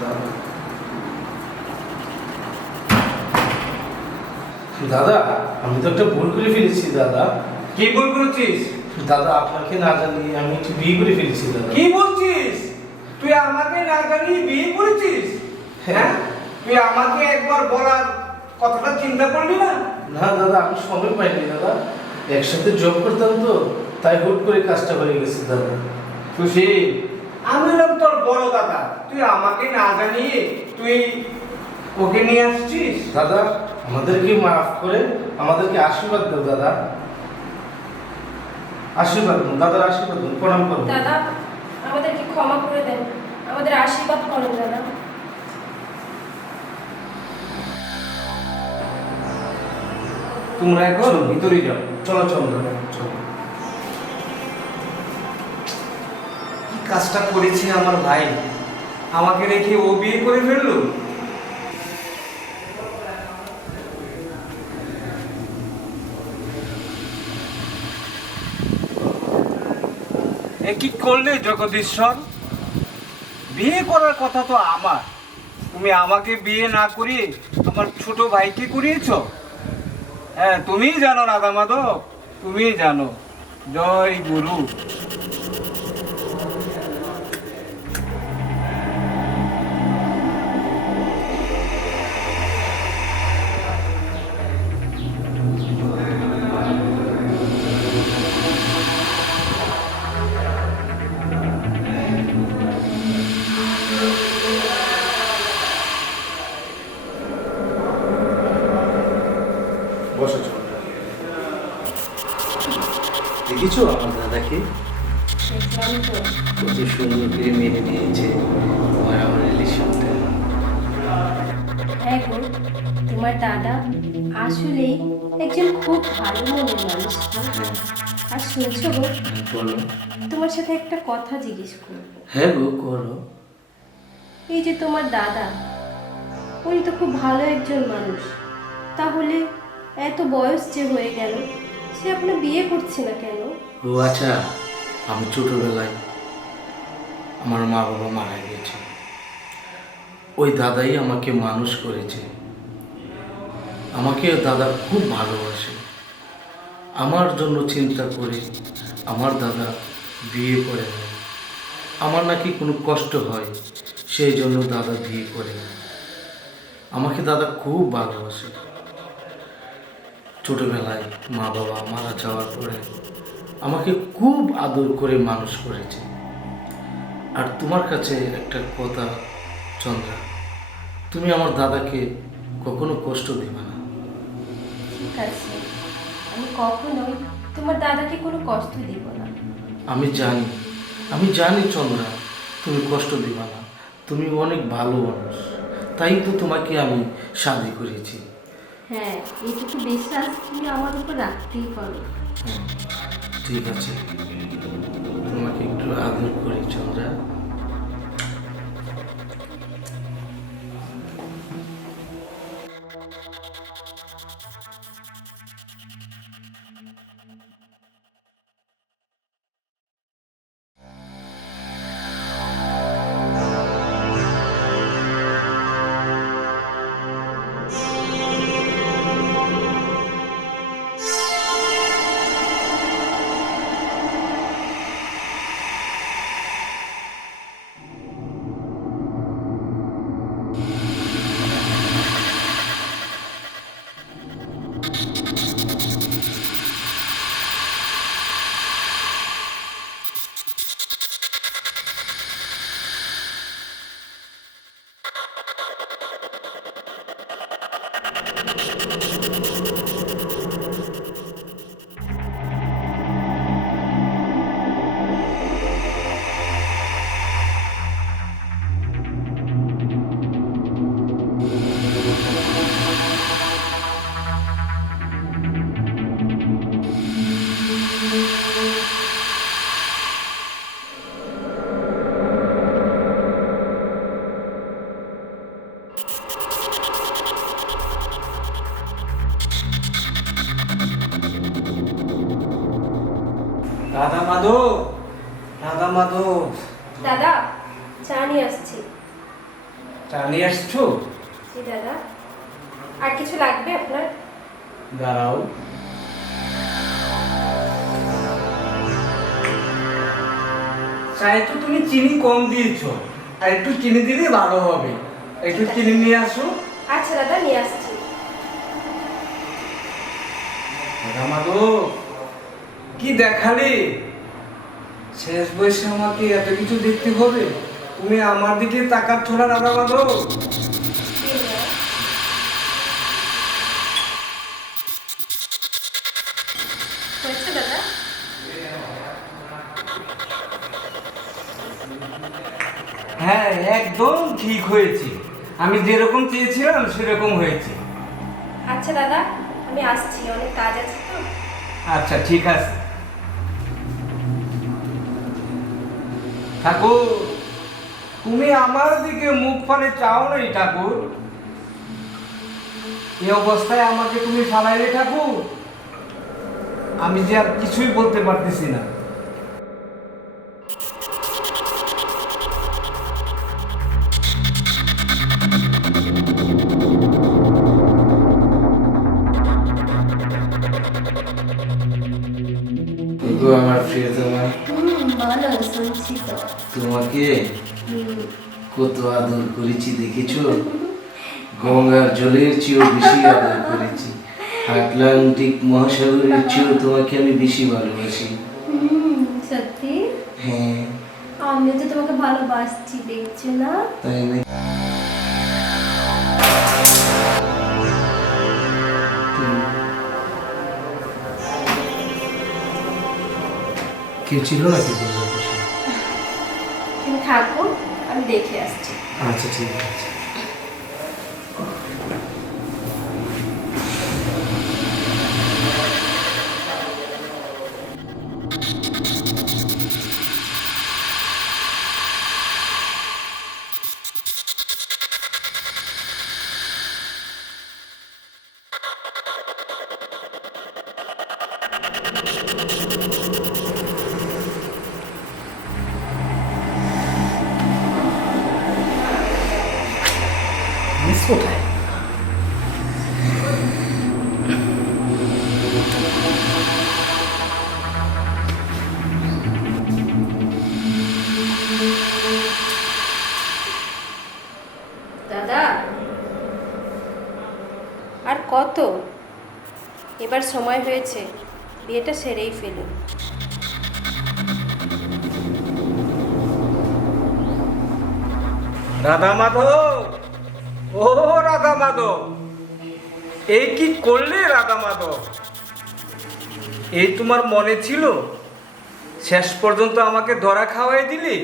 দাদা দাদা আমি তো একটা ভুল করে ফেলেছি দাদা। কি ভুল করেছিস? দাদা আপনাকে না আমি একটু বিয়ে করে ফেলেছি দাদা। কি বলছিস? তুই আমাকে না জানিয়ে বিয়ে করেছিস? হ্যাঁ। তুই আমাকে একবার বলার কথাটা চিন্তা করলি না? না দাদা আমি সময় পাইনি দাদা। একসাথে জব করতাম তো তাই হুট করে কাজটা হয়ে গেছে দাদা। সুশীল আমি হলাম তোর বড় দাদা। তুই আমাকে না জানিয়ে তুই ওকে নিয়ে আসছিস? দাদা আমাদেরকে মাফ করে আমাদেরকে আশীর্বাদ দাও দাদা। আশীর্বাদ দিন দাদার আশীর্বাদ দিন প্রণাম করুন দাদা আমাদেরকে ক্ষমা করে দেন। আমাদের আশীর্বাদ করেন দাদা। তোমরা এখন ভিতরে যাও। চলো চলো দাদা চলো। কাজটা করেছে আমার ভাই। আমাকে রেখে ও বিয়ে করে ফেলল? এ কি করলে জগদীশ্বর? বিয়ে করার কথা তো আমার। তুমি আমাকে বিয়ে না করিয়ে আমার ছোট ভাইকে করিয়েছ? হ্যাঁ তুমিই জানো রাধা মাধব তুমিই জানো। জয় গুরু। বসো চলো দেখেছ আমার দাদাকে? কত সুন্দর করে মেনে নিয়েছে তোমার আমার রিলেশনটা হ্যাঁ গো তোমার দাদা আসলেই একজন খুব ভালো মনের মানুষ আর শুনছো গো বলো। তোমার সাথে একটা কথা জিজ্ঞেস করব। হ্যাঁ গো করো। এই যে তোমার দাদা উনি তো খুব ভালো একজন মানুষ। তাহলে এত বয়স যে হয়ে গেল, সে আপনার বিয়ে করছে না কেন? ও আচ্ছা আমি ছোটবেলায় আমার মা বাবা মারা গিয়েছে। ওই দাদাই আমাকে মানুষ করেছে। আমাকে দাদা খুব ভালোবাসে। আমার জন্য চিন্তা করে আমার দাদা বিয়ে করে নেয় আমার নাকি কোনো কষ্ট হয়, সেই জন্য দাদা বিয়ে করে আমাকে দাদা খুব ভালোবাসে। ছোটবেলায় মা বাবা মারা যাওয়ার পরে আমাকে খুব আদর করে মানুষ করেছে। আর তোমার কাছে একটা কথা চন্দ্রা তুমি আমার দাদাকে কখনো কষ্ট দিবে না। ঠিক আছে। আমি কখনোই তোমার দাদাকে কোনো কষ্ট দিব না। আমি জানি আমি জানি চন্দ্রা তুমি কষ্ট দিবা না। তুমি অনেক ভালো মানুষ তাই তো তোমাকে আমি শাদি করেছি। হ্যাঁ এইটুকু বিশ্বাস তুমি আমার উপর রাখতেই পারো। ঠিক আছে। তোমাকে একটু আদর করি, চন্দ্রা। you. মাধব? রাধা মাধব। দাদা চা নিয়ে আসছি। চা নিয়ে আসছো? জি দাদা। আর কিছু লাগবে আপনার? দাঁড়াও। চায়ে তো তুমি চিনি কম দিয়েছ। আর একটু চিনি দিলে ভালো হবে। একটু চিনি নিয়ে আসো। আচ্ছা দাদা নিয়ে আসছি। রামাদো কি দেখালে? শেষ বয়সে আমাকে এত কিছু দেখতে হবে? তুমি আমার দিকে তাকাচ্ছ না রাধা মাধব? দাদা? হ্যাঁ একদম ঠিক হয়েছে। আমি যেরকম চেয়েছিলাম সেরকম হয়েছে। আচ্ছা দাদা আমি আসছি অনেক কাজ আছে তো। আচ্ছা ঠিক আছে। ঠাকুর। তুমি আমার দিকে মুখ ফালে চাও নাই ঠাকুর। এই অবস্থায় আমাকে তুমি ফালাইলে ঠাকুর। আমি যে আর কিছুই বলতে পারতেছি না। আমার প্রিয়তমা বলো শুনছি তো তোমাকে কত আদর করেছি দেখেছ? গঙ্গার জলের চেয়েও বেশি আদর করেছি। আটলান্টিক মহাসাগরের চেয়েও তোমাকে আমি বেশি ভালোবাসি। সত্যি? হ্যাঁ। আমিও তো তোমাকে ভালোবাসছি দেখছ না? তাই না? কেউ ছিল দরজার পাশে? তুমি থাকো আমি দেখে আসছি আচ্ছা ঠিক আছে কোথায় দাদা। আর কত? এবার সময় হয়েছে। বিয়েটা সেরেই ফেলুন। রাধা মাধব ও রাধা মাধব। এই কি করলে রাধা মাধব? এই তোমার মনে ছিল? শেষ পর্যন্ত আমাকে ধরা খাওয়াই দিলি?